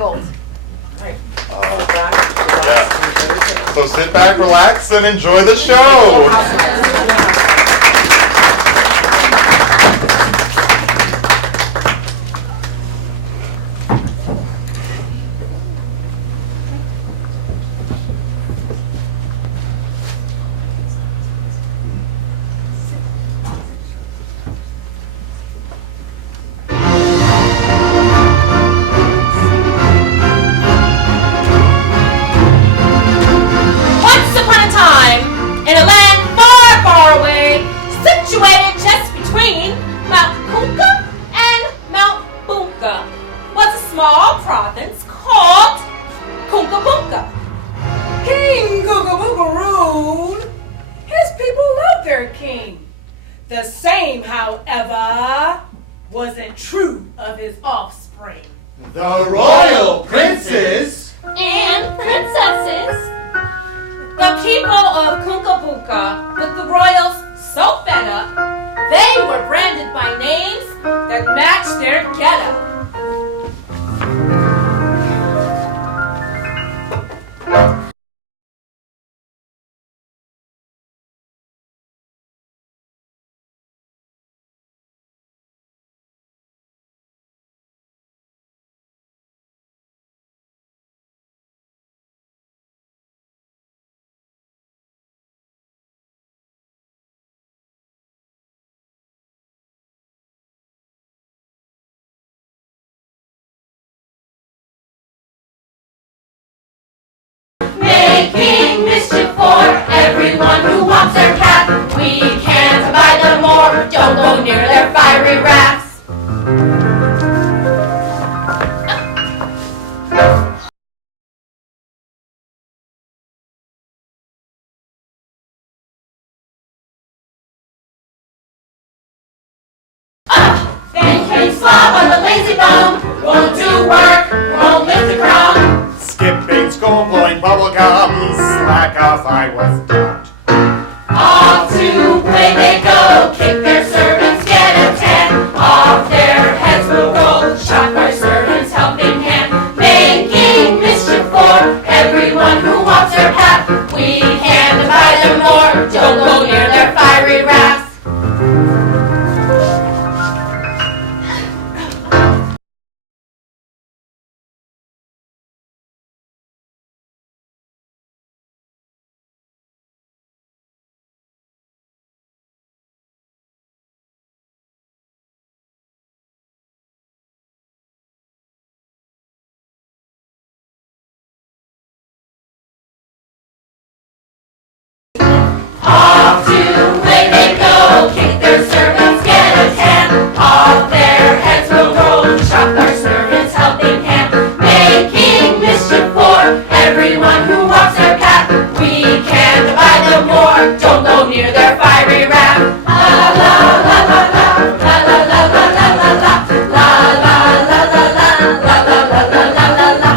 tackled. Right. Yeah. So sit back, relax, and enjoy the show. In a land far, far away, situated just between Mount Kunka and Mount Bunka, was a small province called Bunka. King Kunka ruled. His people loved their king. The same, however, wasn't true of his offspring. The royal princes And princesses. The people of Bunka, with the royals so fed up, they were branded by names that matched their getup. Making mischief for everyone who wants their cat. We can't abide them more. Don't go near their fiery rafts. Then came slob on the lazy bum. Won't do work, won't lift the crumb. skipping school, blowing bubble gums, slack off I was not. Off to play they go, kick their servants, get a tan. Off their heads will roll, shock our servants' helping hand. Making mischief for everyone who wants their pat. We can't divide them more, don't go near their fiery rafts. Off to play they go, kick their servants, get a tan. Off their heads will roll, shock our servants' helping hand. Making mischief for everyone who wants their cat. We can't divide them more, don't go near their fiery raft. La la la la la, la la la la la la la, la la la la la, la la la la la la la.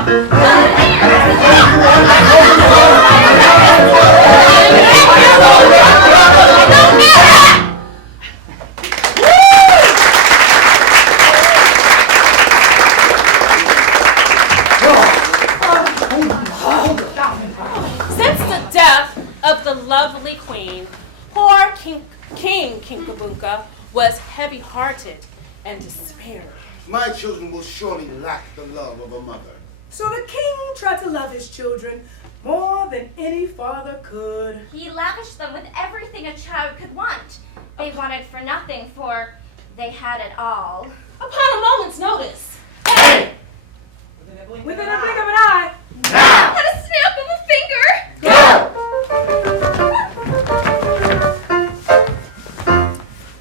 Since the death of the lovely queen, poor King Bunka was heavy-hearted and despairing. My children will surely lack the love of a mother. So the king tried to love his children more than any father could. He lavished them with everything a child could want. They wanted for nothing, for they had it all. Upon a moment's notice, Hey! Within a blink of an eye, Now! At a snap of a finger! Go!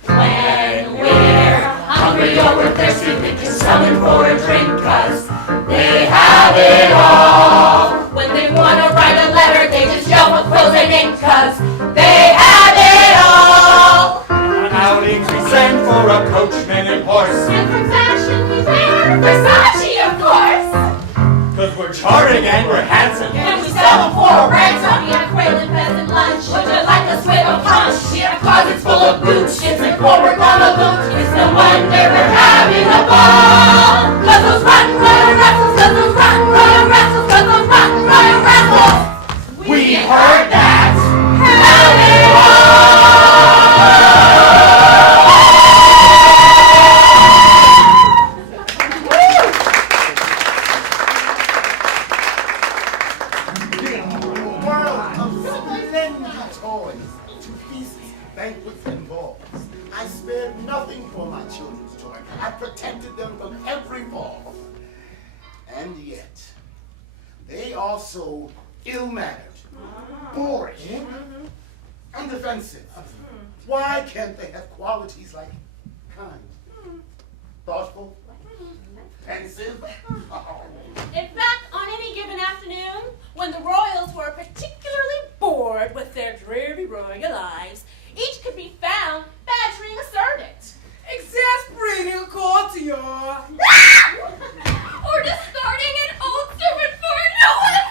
when we're hungry or we're thirsty, we can summon for a drink, 'cause they have it all. When they wanna write a letter, they just yell for clothes and ink, 'cause they have it all. On outings we send for a coachman and horse, And for fashion, we wear Versace, of course. 'cause we're charming and we're handsome. And we sell them for a ransom. We have quail and pheasant lunch. Would you like us with a punch? We have closets full of boots. It's a forward gonna loot. It's no wonder we're having a ball. 'Cause those rotten rotten rascals, 'cause those rotten banquets and balls. I spared nothing for my children's joy. I protected them from every fall. And yet, they are so ill-mannered, boorish, and offensive. Why can't they have qualities like kind, thoughtful, pensive? In fact, on any given afternoon, when the royals were particularly bored with their dreary royal lives, each could be found badgering a servant. Exasperating a courtier. Or discarding an old servant for a new one.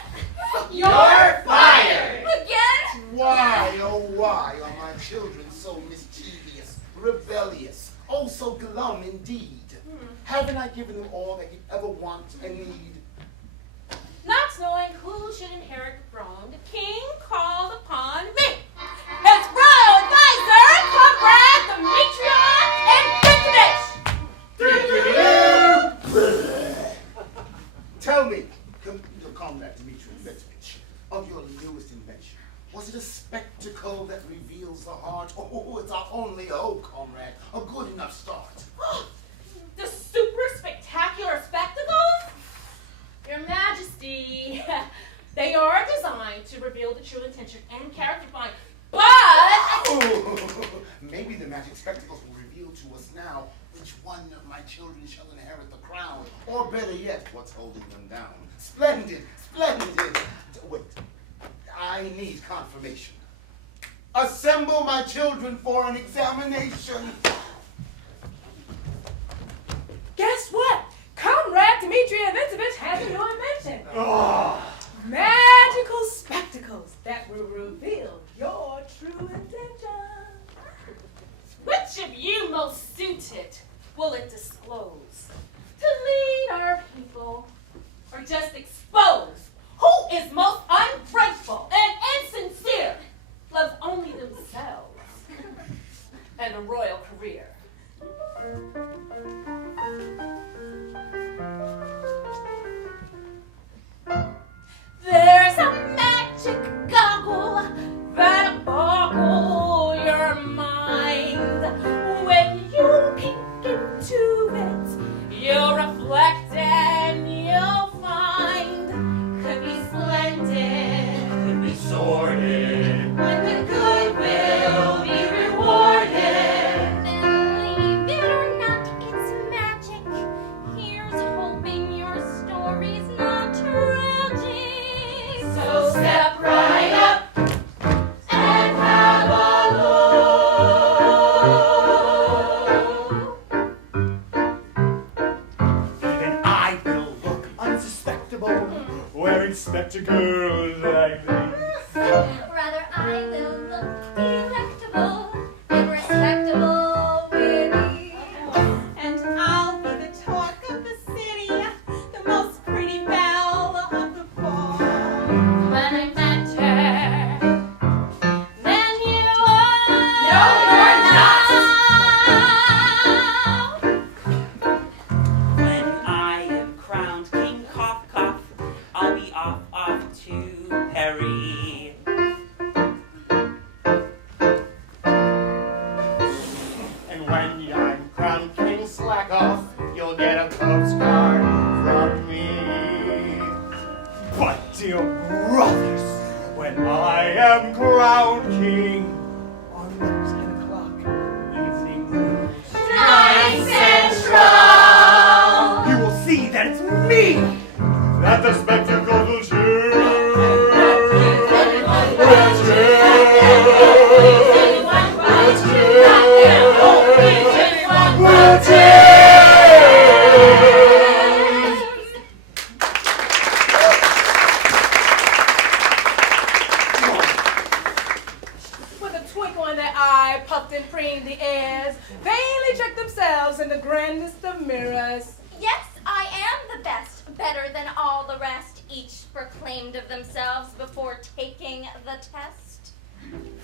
You're fired! Again? Why, oh why are my children so mischievous, rebellious, oh so glum indeed? Haven't I given them all they could ever want and need? Not knowing who should inherit the throne, the king called upon me, his royal advisor, comrade Demetrius and Tell me, comrade Dmitri Petrovich, of your newest invention, was it a spectacle that reveals the heart? Oh, it's our only hope, comrade. A good enough start. The super spectacular spectacles? Your Majesty, they are designed to reveal the true intention and character behind, but... Oh, maybe the magic spectacles will reveal to us now which one of my children shall inherit the crown, or better yet, what's holding them down. Splendid, splendid. Wait, I need confirmation. Assemble my children for an examination. Guess what? Comrade Dmitri Ivanovich has a new invention. Magical spectacles that will reveal your true intention. Which of you most suited will it disclose? To lead our people, or just expose who is most ungrateful and insincere, loves only themselves and a royal career? There's a magic goggle that'll boggle your mind. When you peek into it, you'll reflect and you'll find. Could be splendid, Could be sordid. when the good will be rewarded. Believe it or not, it's magic. Here's hoping your story's not tragic. So step right up and have a look. Even I will look unsuspectable wearing spectacles like these. Rather, I will look delectable and respectable with ease. And I'll be the talk of the city, the most pretty belle of the ball. When I'm better than you are. No, you're When I am crowned King Cough Cough, I'll be off to Perry. And when I'm crowned King Slack Off, you'll get a postcard from me. But dear brothers, when I am crowned king, on those 10 o'clock evening news, 9 Central. you will see that it's me that the spectacles will choose. With a twinkle in their eye, puffed and preened the airs, vainly checked themselves in the grandest of mirrors. Yes, I am the best, better than all the rest, each proclaimed of themselves before taking the test.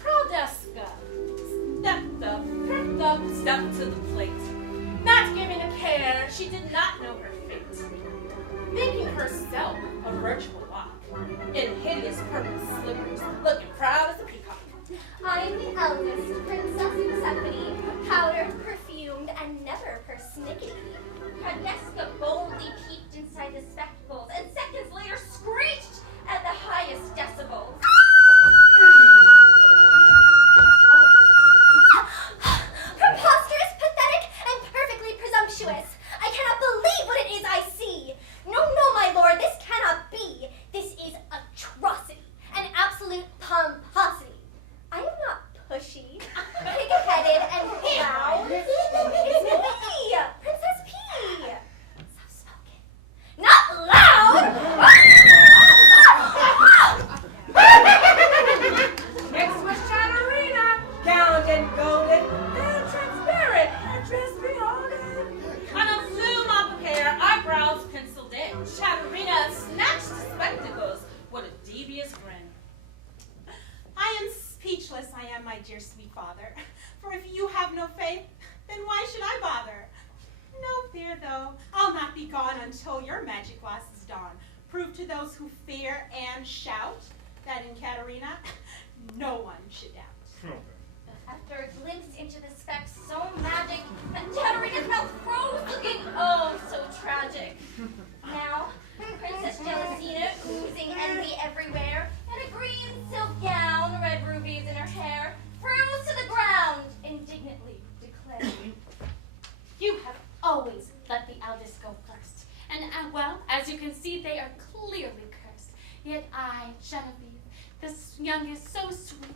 Prodeska stepped up, pricked up, stepped to the plate. Not giving a care, she did not know her fate. Thinking herself a virtual walk, in hideous purple slippers, looking proud as a peacock. I am the eldest princess my dear sweet father. For if you have no faith, then why should I bother? No fear, though. I'll not be gone until your magic glasses dawn. Prove to those who fear and shout that in Katerina, no one should doubt. After a glimpse into the specs so magic, that Katerina's mouth froze, looking oh so tragic. Now, Princess Jealousina, oozing envy everywhere, and a green silk gown, red rubies in her hair, froze to the ground, indignantly declared. You have always let the eldest go first. And, well, as you can see, they are clearly cursed. Yet I, Genevieve, this youngest, so sweet,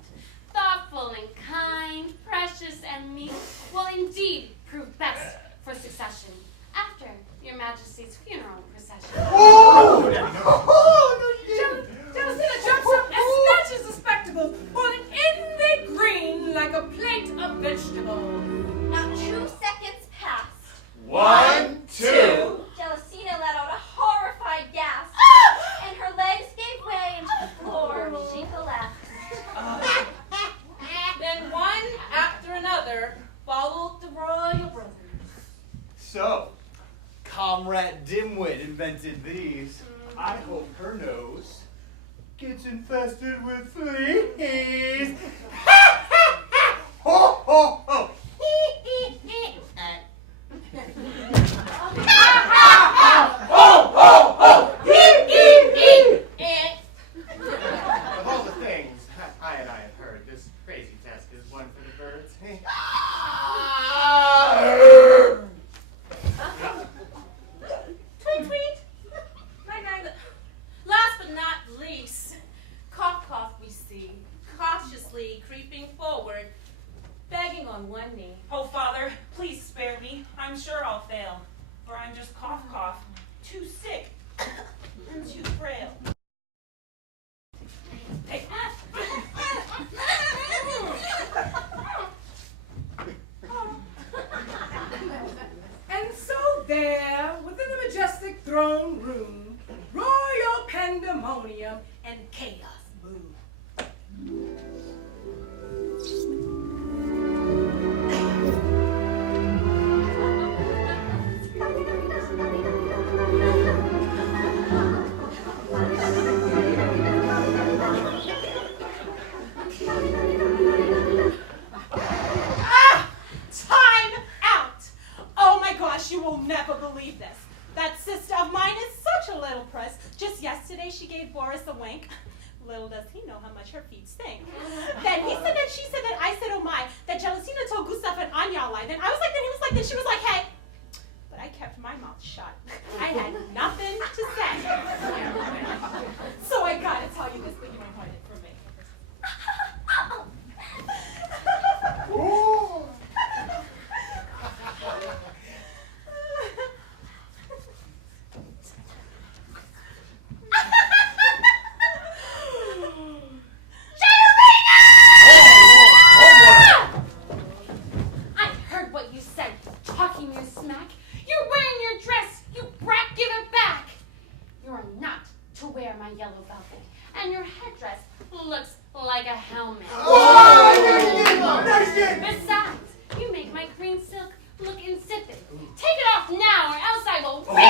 thoughtful and kind, precious and meek, will indeed prove best for succession after your Majesty's funeral procession. Oh, no, you didn't. Jealousina jumps up and snatches the spectacles, falling in the green like a plate of vegetables. Not 2 seconds passed. 1, 2. Jealousina let out a horrified gasp, and her legs gave way into the floor. She collapsed. Then one after another followed the royal brothers. So, Comrade Dimwit invented these. I hope her nose gets infested with fleas. Ho, ho, ho. Of all the things I have heard, this crazy test is one for the birds. Tweet, tweet. Last but not least, Cough Cough we see, cautiously creeping forward, begging on one knee. Oh, Father, please spare me. I'm sure I'll fail, for I'm just cough cough, too sick and too frail. Hey, And so there, within the majestic throne room, royal pandemonium and chaos moved. Time out! Oh my gosh, you will never believe this. That sister of mine is such a little press. Just yesterday she gave Boris a wink. Little does he know how much her feet stink. Then he said that she said that I said, oh my, that Jealousina told Gustav and Anya lie. Then I was like, then he was like, then she was like, hey. But I kept my mouth shut. I had nothing to say. So I gotta tell you this, but you won't find it from me. Oh. I heard what you said, talking your smack. You're wearing your dress, you brat, give it back. You're not to wear my yellow velvet, and your headdress looks like a helmet. Besides, you make my green silk look insipid. Take it off now, or else I will rip it.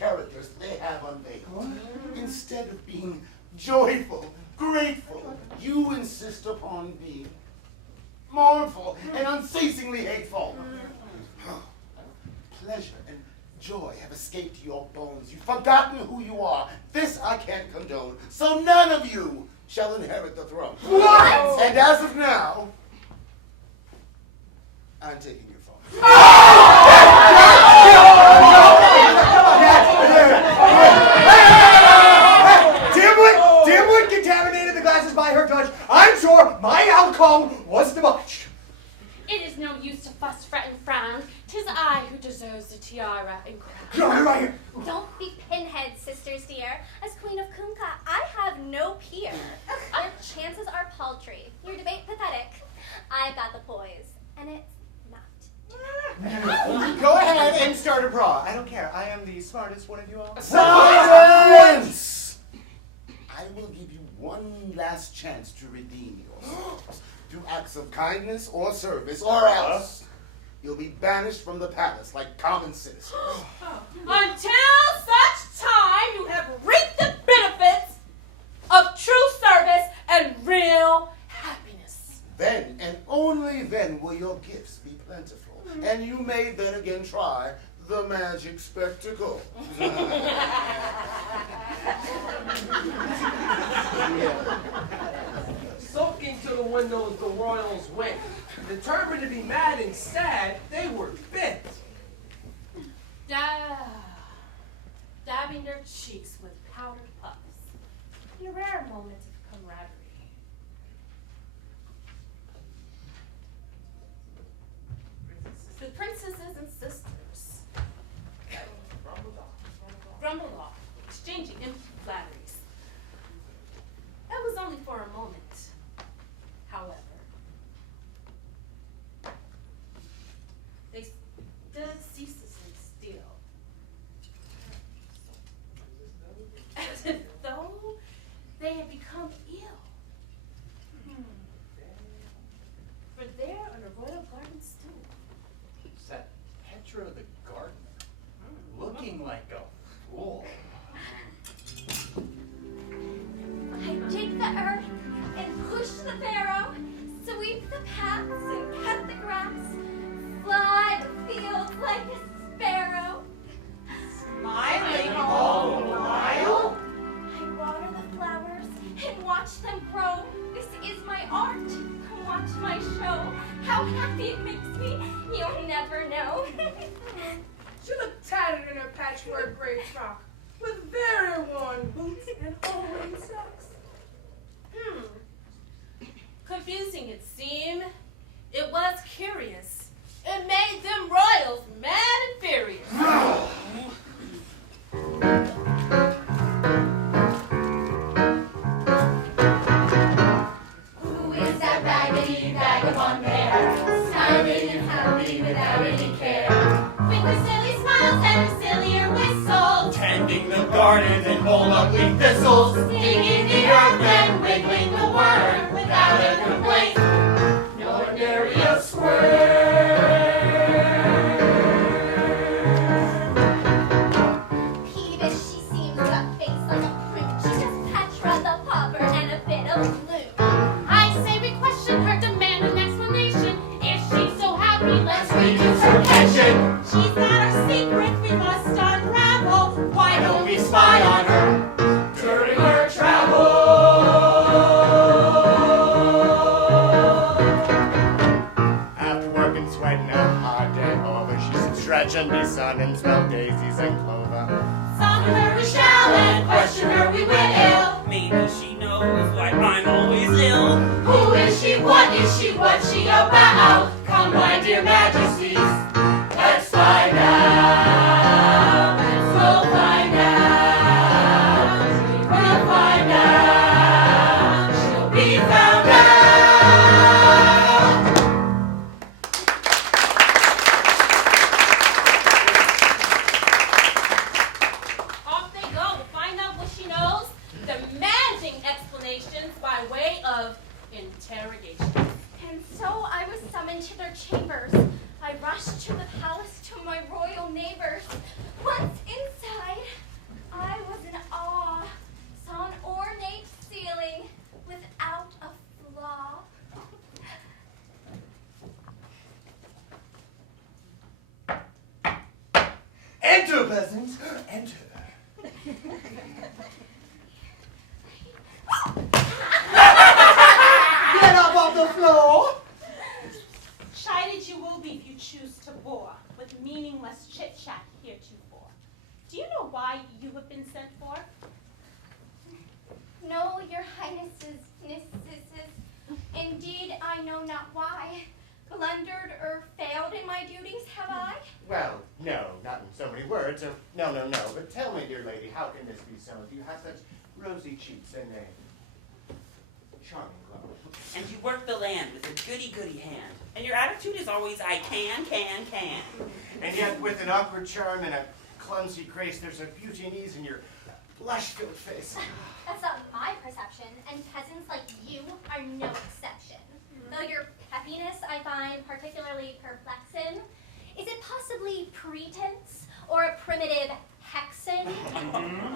characters they have unveiled. Instead of being joyful, grateful, you insist upon being mournful and unceasingly hateful. Pleasure and joy have escaped your bones. You've forgotten who you are. This I can't condone. So none of you shall inherit the throne. What? And as of now, I'm taking your phone. Dimwit contaminated the glasses by her touch. I'm sure my outcome was too much. It is no use to fuss, fret, and frown. 'Tis I who deserves the tiara and crown. Right here. Don't be pinheads, sisters dear. As Queen of Kunka, I have no peer. Your chances are paltry. Your debate pathetic. I've got the poise, and it's not. Go ahead and start a brawl. I don't care. I am the smartest one of you all. Silence! I will give you one last chance to redeem yourselves through acts of kindness or service, or else you'll be banished from the palace like common citizens. Until such time you have reaped the benefits of true service and real happiness. Then, and only then, will your gifts be plentiful, and you may then again try the magic spectacle. Soaking to the windows the royals went. Determined to be mad and sad, they were bent. Dabbing their cheeks with powdered puffs in a rare moment of camaraderie. The princesses and sisters grumbled off, exchanging empty flatteries. That was only for a moment, however. They stood ceaselessly still, as if though they had become ill. For there on the royal garden stood. Is that Petra the gardener? Looking like a fool. I dig the earth and push the barrow, sweep the paths and cut the grass, fly the fields like a sparrow. Smiling all the while. I water the flowers and watch them grow. This is my art. Watch my show. How happy it makes me, you'll never know. She looked tattered in her patchwork gray frock, with very worn boots and old socks. Confusing it seemed. It was curious. It made them royals mad and furious. Who is that raggedy vagabond there, smiling and happy without any care? With her silly smiles and her sillier whistles, Tending the garden and hold up the thistles. Digging the earth and wiggling the worm without a complaint, nor nary a squirm. peevish she seems, with a face like a prune. She's just Petra the pauper and a bit of gloom. I say we question her, demand an explanation. If she's so happy, let's Reduce her pension. She's got our secret we must unravel. Why don't we Spy on her during her travel. After working, sweating a hard day over, she should stretch and be sun and smell daisies and clover. summon her We shall and question her we will. Maybe she knows why I'm always ill. Who is she? What is she? What's she about? Come, my dear majesties, let's find out. We'll find out. We'll find out. She'll be found out. Off they go to find out what she knows, demanding explanations by way of interrogation. And so I was summoned to their chambers. I rushed to the palace to my royal neighbors. Once inside, I was in awe. Saw an ornate ceiling without a flaw. Enter, peasants, enter. floor. Chided you will be if you choose to bore with meaningless chit-chat heretofore. Do you know why you have been sent for? No, your highnesses, indeed I know not why. Blundered or failed in my duties, have I? Well, no, not in so many words. No. But tell me, dear lady, how can this be so? Do you have such rosy cheeks and a charming glow? And you work the land with a goody-goody hand. And your attitude is always, I can. And yet, with an awkward charm and a clumsy grace, there's a beauty and ease in your blush-filled face. That's not my perception, and peasants like you are no exception. Though your peppiness I find particularly perplexing, is it possibly pretense or a primitive hexen?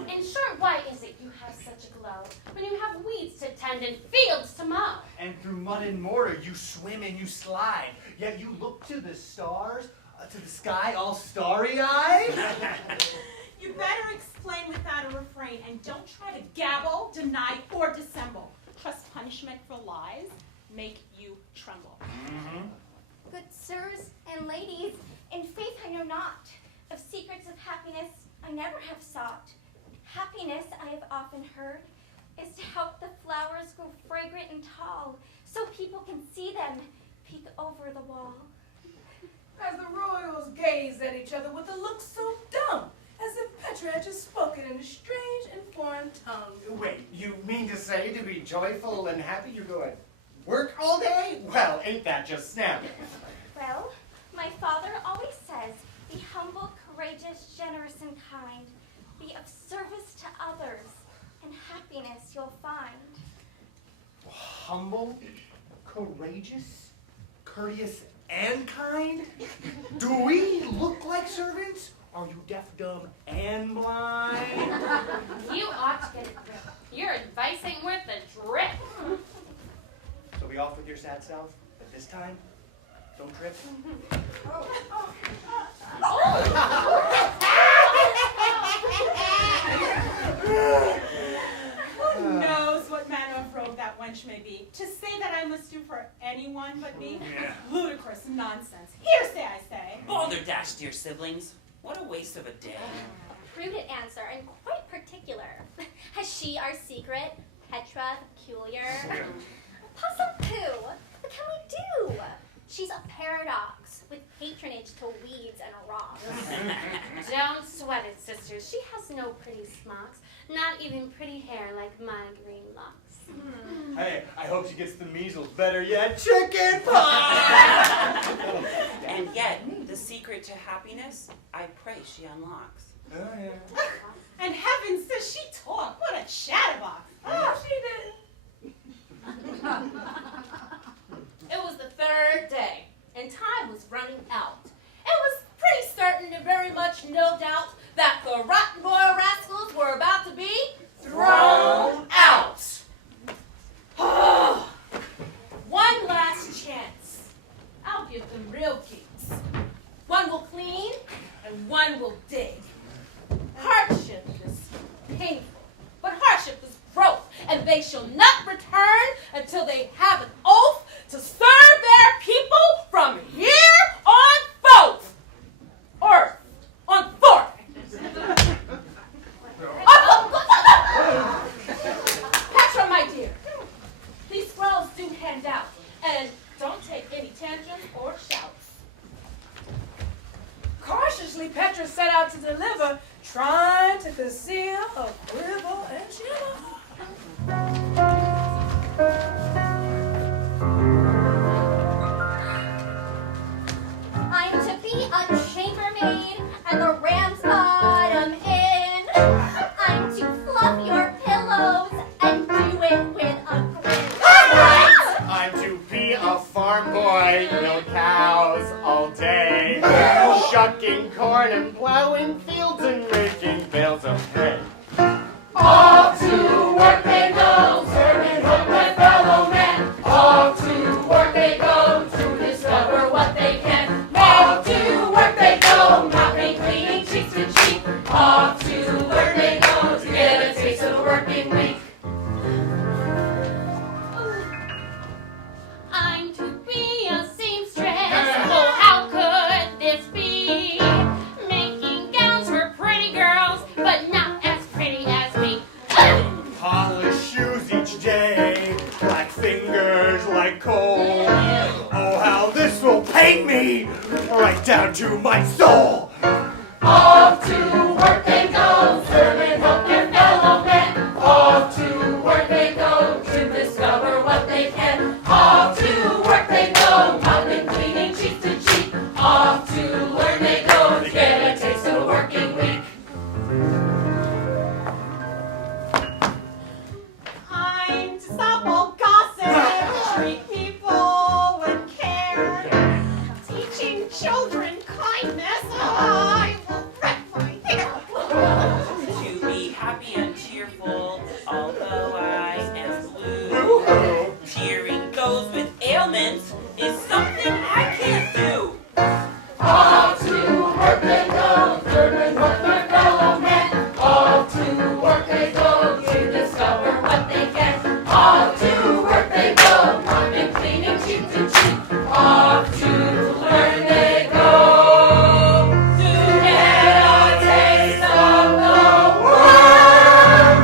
In short, why is it you have such a glow when you have weeds to tend and fields to mow? And through mud and mortar you swim and you slide, yet you look to the stars, to the sky all starry-eyed? You better explain without a refrain, and don't try to gabble, deny, or dissemble. Trust punishment for lies make you tremble. Good sirs and ladies, in faith I know not. Of secrets of happiness I never have sought. Happiness, I have often heard, is to help the flowers grow fragrant and tall, so people can see them peek over the wall. As the royals gazed at each other with a look so dumb, as if Petra had just spoken in a strange and foreign tongue. Wait, you mean to say to be joyful and happy you go and work all day? Well, ain't that just snappy? Well, my father always says, be humble, courageous, generous, and kind. Be of service to others, and happiness you'll find. Humble, courageous, courteous, and kind? Do we look like servants? Are you deaf, dumb, and blind? You ought to get a grip. Your advice ain't worth a drip. So be off with your sad self, but this time, don't trip. Who knows what manner of rogue that wench may be? To say that I must do for anyone but me? Ludicrous nonsense. Hearsay, I say. Balderdash, dear siblings. What a waste of a day. Prudent answer, and quite particular. Has she our secret? Petra the peculiar? Possum poo, what can we do? She's a paradox, with patronage to weeds and rocks. Don't sweat it, sisters. She has no pretty smocks, not even pretty hair like my green locks. Hey, I hope she gets the measles. Better yet, chicken pox! And yet, the secret to happiness, I pray she unlocks. Oh, yeah. And heavens, does she talk? What a chatterbox. Oh, she didn't. It was the third day, and time was running out. It was pretty certain and very much no doubt that the rotten boy rascals were about to be thrown out. One last chance. I'll give them real keys. One will clean, and one will dig. Hardship is painful, but hardship is growth, and they shall not return until they have an oath to serve their people from here on forth. Or on forth. Petra, my dear, these scrolls do hand out, and don't take any tantrums or shouts. Cautiously, Petra set out to deliver, trying to conceal her quiver and shiver. I'm to be a chambermaid and the ram's bottom in. I'm to fluff your pillows and do it with a grin. I'm to be a farm boy, milk cows all day, shucking corn and plowing fields and raking bales of hay. down to my soul. Off to work they go, serving up their fellow men. Off to work they go, to discover what they can. Off to work they go, mopping, cleaning, cheek to cheek. Off to learn they go, to get a taste of a working week. I'm to stop all gossip, treat people with care, teaching children kindness. I will wreck my hair. To be happy and cheerful, although I am blue. Cheering those with ailments is something I can't do. Off to work they go, serving up their fellow men. Off to work they go, to discover what they can. Off to work they go, mopping, cleaning, cheek to cheek. Off to learn they go, to get a taste of the working week.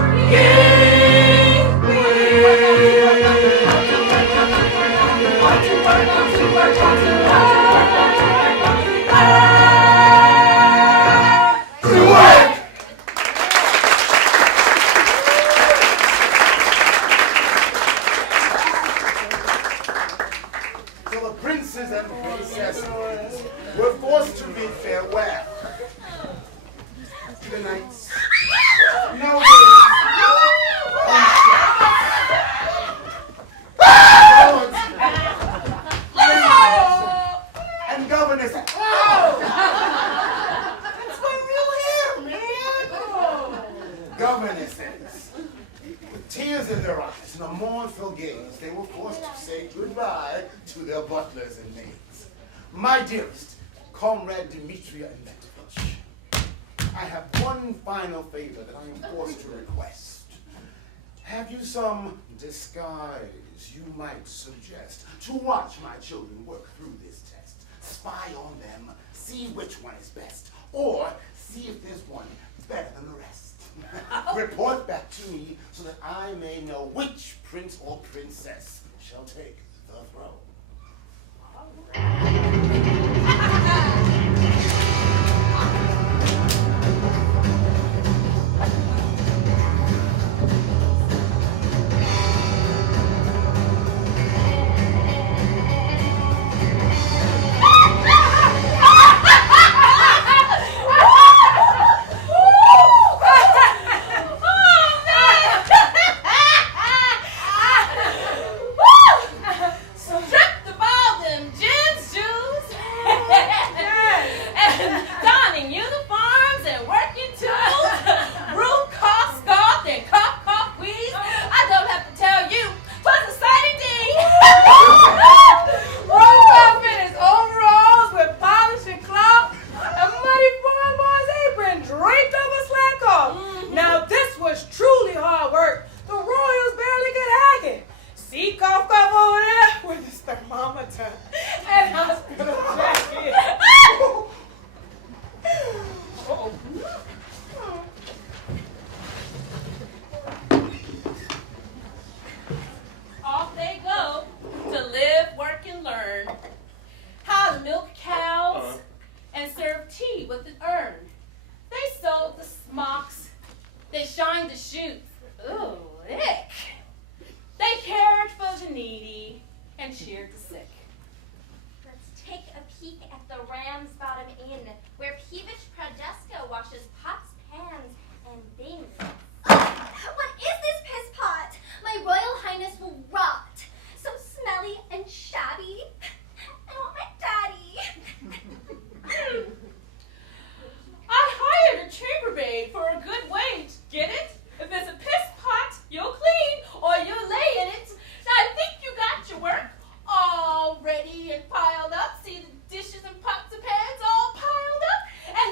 Off to work, off to work, off to work. So the princes and princesses were forced to bid farewell to the knights, nobles, lords, and governors. That's my real hair, man. Governesses. With tears in their eyes and a mournful gaze, they were forced to say goodbye to their butlers and maids. My dearest, Comrade Demetria and Metrovich, I have one final favor that I am forced to request. Have you some disguise you might suggest to watch my children work through this test? Spy on them, see which one is best, or see if there's one better than the rest. Report back to me so that I may know which prince or princess shall take the throne.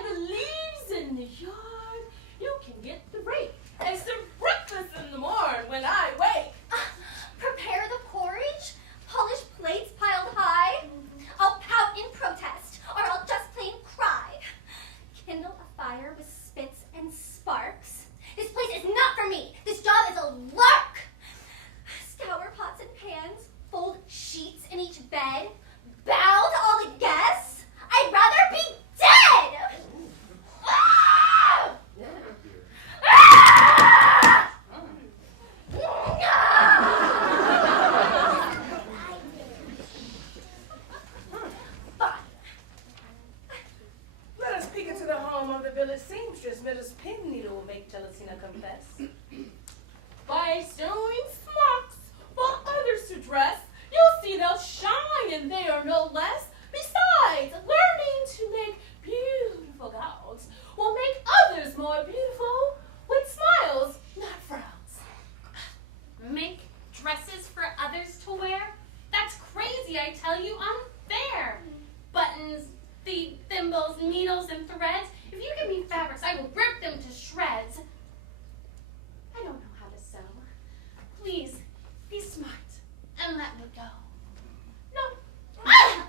The leaves in the yard. confess. By sewing smocks for others to dress, you'll see they'll shine and they are no less. Besides, learning to make beautiful gowns will make others more beautiful with smiles, not frowns. Make dresses for others to wear? That's crazy, I tell you, unfair. Buttons, thimbles, needles, and threads. If you give me fabrics, I will rip them to shreds. I don't know how to sew. Please, be smart and let me go. No. Ah!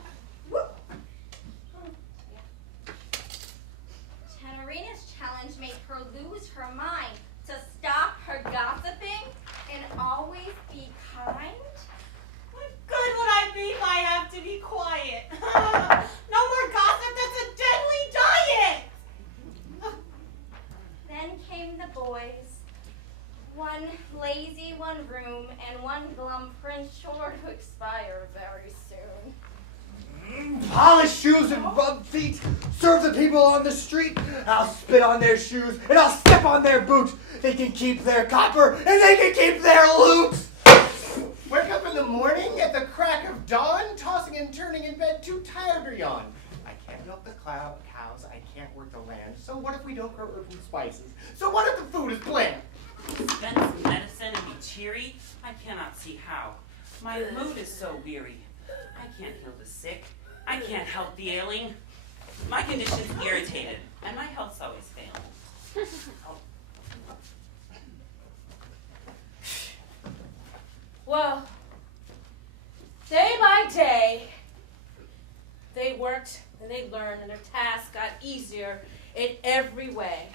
Tanarina's challenge made her lose her mind. To stop her gossiping and always be kind. What good would I be if I have to be quiet? No more gossip, that's a deadly diet! Then came the boys. One lazy, one room, and one glum prince sure to expire very soon. Polish shoes and rub feet. Serve the people on the street. I'll spit on their shoes and I'll step on their boots. They can keep their copper and they can keep their loot. Wake up in the morning at the crack of dawn, tossing and turning in bed, too tired to yawn. I can't milk the cows, I can't work the land. So what if we don't grow herbs and spices? So what if the food is bland? Dispense some medicine and be cheery? I cannot see how. My mood is so weary. I can't heal the sick. I can't help the ailing. My condition's irritated, and my health's always failing. Well, day by day, they worked and they learned, and their tasks got easier in every way.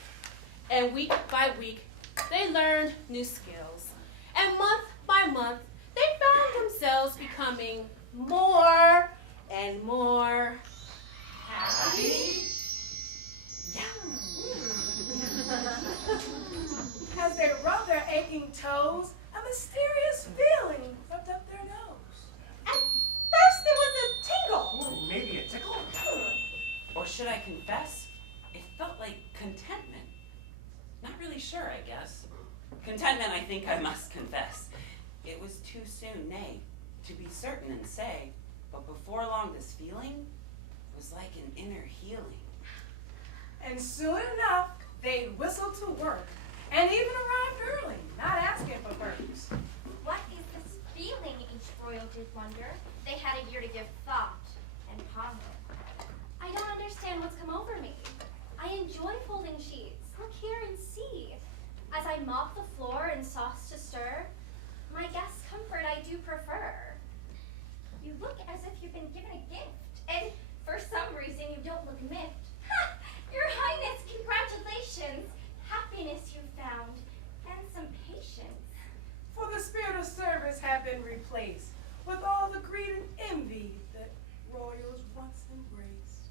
And week by week, they learned new skills. And month by month, they found themselves becoming more and more happy. As they rubbed their aching toes, a mysterious feeling crept up their nose. At first there was a tingle. Ooh, maybe a tickle? Or should I confess? It felt like contentment. Not really sure, I guess. Contentment, I think I must confess. It was too soon, nay, to be certain and say, but before long this feeling was like an inner healing. And soon enough, they'd whistle to work, and even arrived early, not asking for perks. What is this feeling, each royal did wonder. They had a year to give thought and ponder. I don't understand what's come over me. I enjoy folding sheets. Look here and see. As I mop the floor and sauce to stir, my guest's comfort I do prefer. You look as if you've been given a gift, and for some reason you don't look miffed. Ha! Your Highness, congratulations! Happiness you found, and some patience. For the spirit of service had been replaced with all the greed and envy that royals once embraced.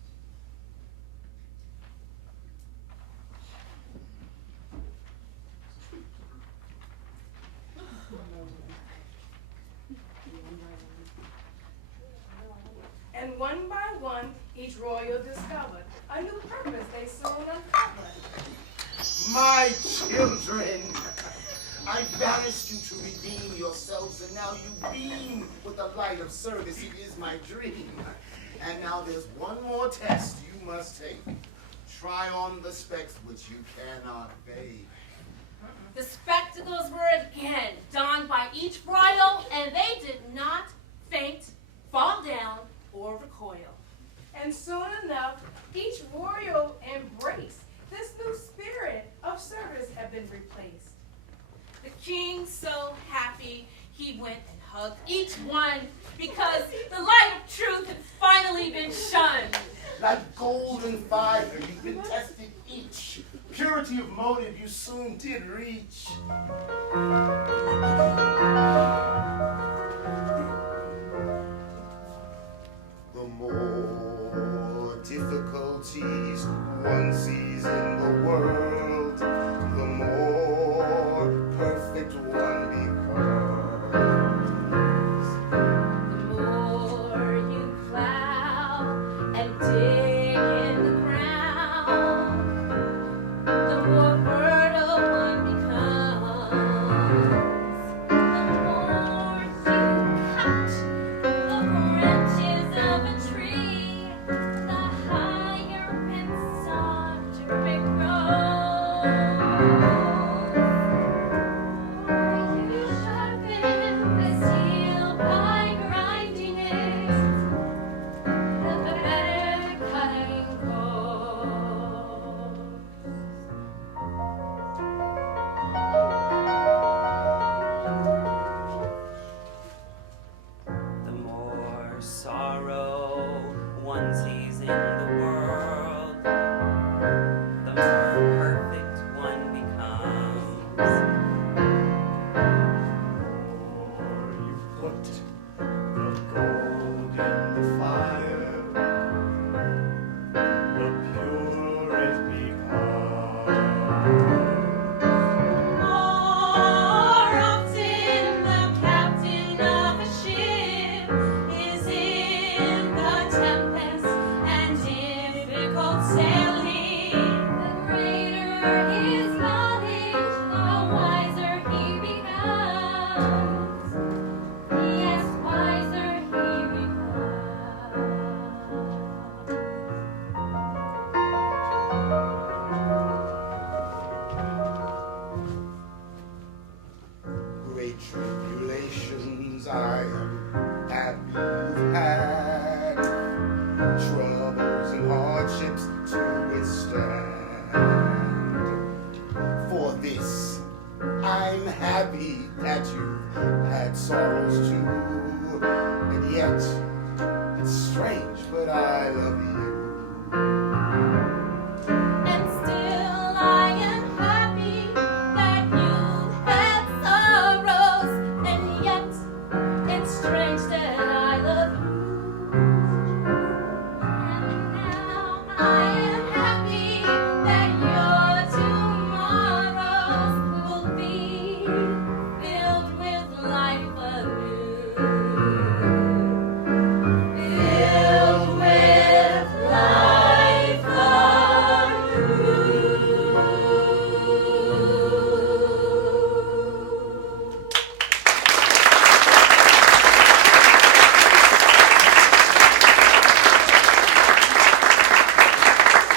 And one by one, each royal discovered a new purpose they soon uncovered. My children, I banished you to redeem yourselves, and now you beam with the light of service. It is my dream. And now there's one more test you must take. Try on the specs which you cannot fade. The spectacles were again donned by each royal, and they did not faint, fall down, or recoil. And soon enough, each royal embraced this new spirit of service had been replaced. The king, so happy, he went and hugged each one because the light of truth had finally been shunned. Like golden fire, you've been tested each. Purity of motive you soon did reach. The more difficulties one sees in the world, the more perfect one becomes. The more you plow and dig in the ground, the more fertile one becomes. many tribulations I am happy you've had, troubles and hardships to withstand. For this, I'm happy that you've had sorrows too, and yet, it's strange, but I love you. And still I am happy that you've had sorrows, and yet it's strange that I love you. And now I am happy that your tomorrows will be filled with life anew. Filled with life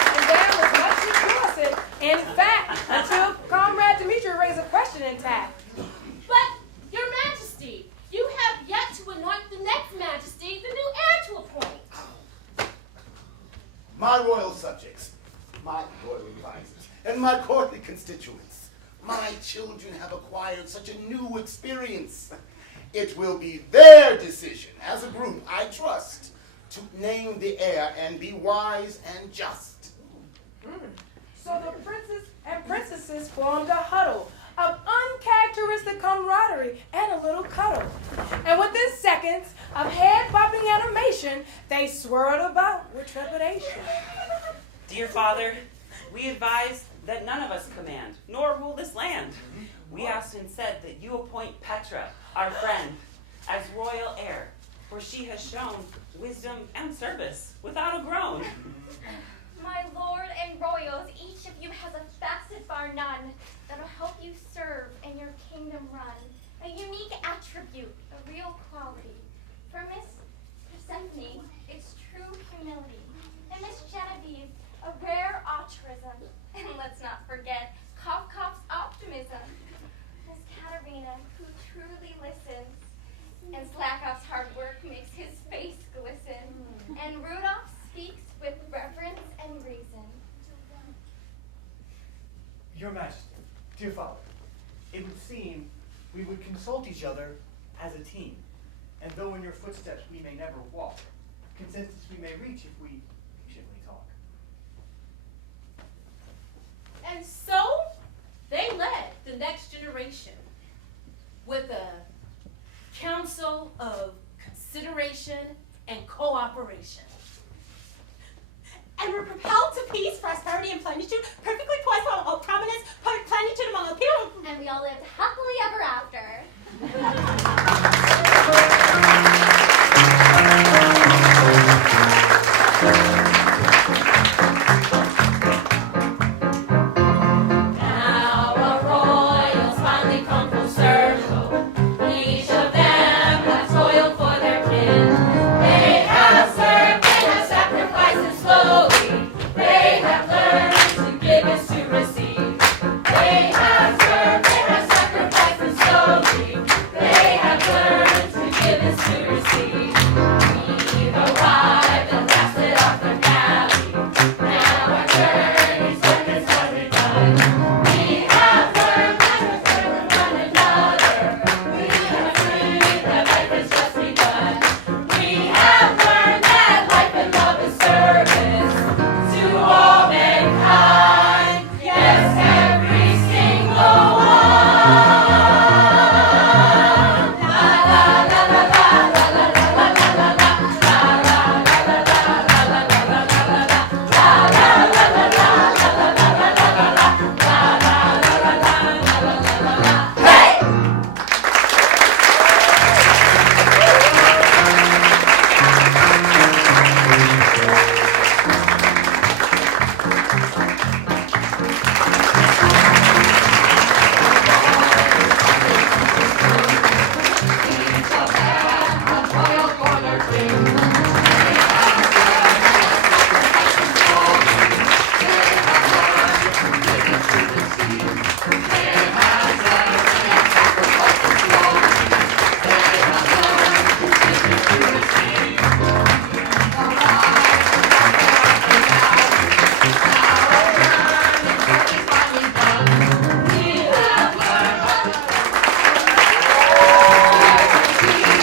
And there was much rejoicing. In fact, until Comrade Demetri raised a question in time. But, Your Majesty, you have yet to anoint the next Majesty, the new heir to appoint. My royal subjects, my royal advisors, and my courtly constituents, my children have acquired such a new experience. It will be their decision, as a group, I trust, to name the heir and be wise and just. So the princes and princesses formed a huddle of uncharacteristic camaraderie and a little cuddle. And within seconds of head-bobbing animation, they swirled about with trepidation. Dear Father, we advise that none of us command, nor rule this land. We asked instead that you appoint Petra, our friend, as royal heir, for she has shown wisdom and service without a groan. My lord and royals, each of you has a facet bar none that'll help you serve and your kingdom run. A unique attribute, a real quality. For Miss Persephone, it's true humility. And Miss Genevieve, a rare altruism. And let's not forget Kafka's optimism. Miss Katerina, who truly listens. And Slackoff's hard work makes his face glisten. And Rudolph speaks with reverence and reason. Your Majesty, dear Father, it would seem we would consult each other as a team, and though in your footsteps we may never walk, consensus we may reach if we patiently talk. And so, they led the next generation with a council of consideration and cooperation. And we're propelled to peace, prosperity, and plenitude, perfectly poised for all prominence, plenitude among all people. And we all lived happily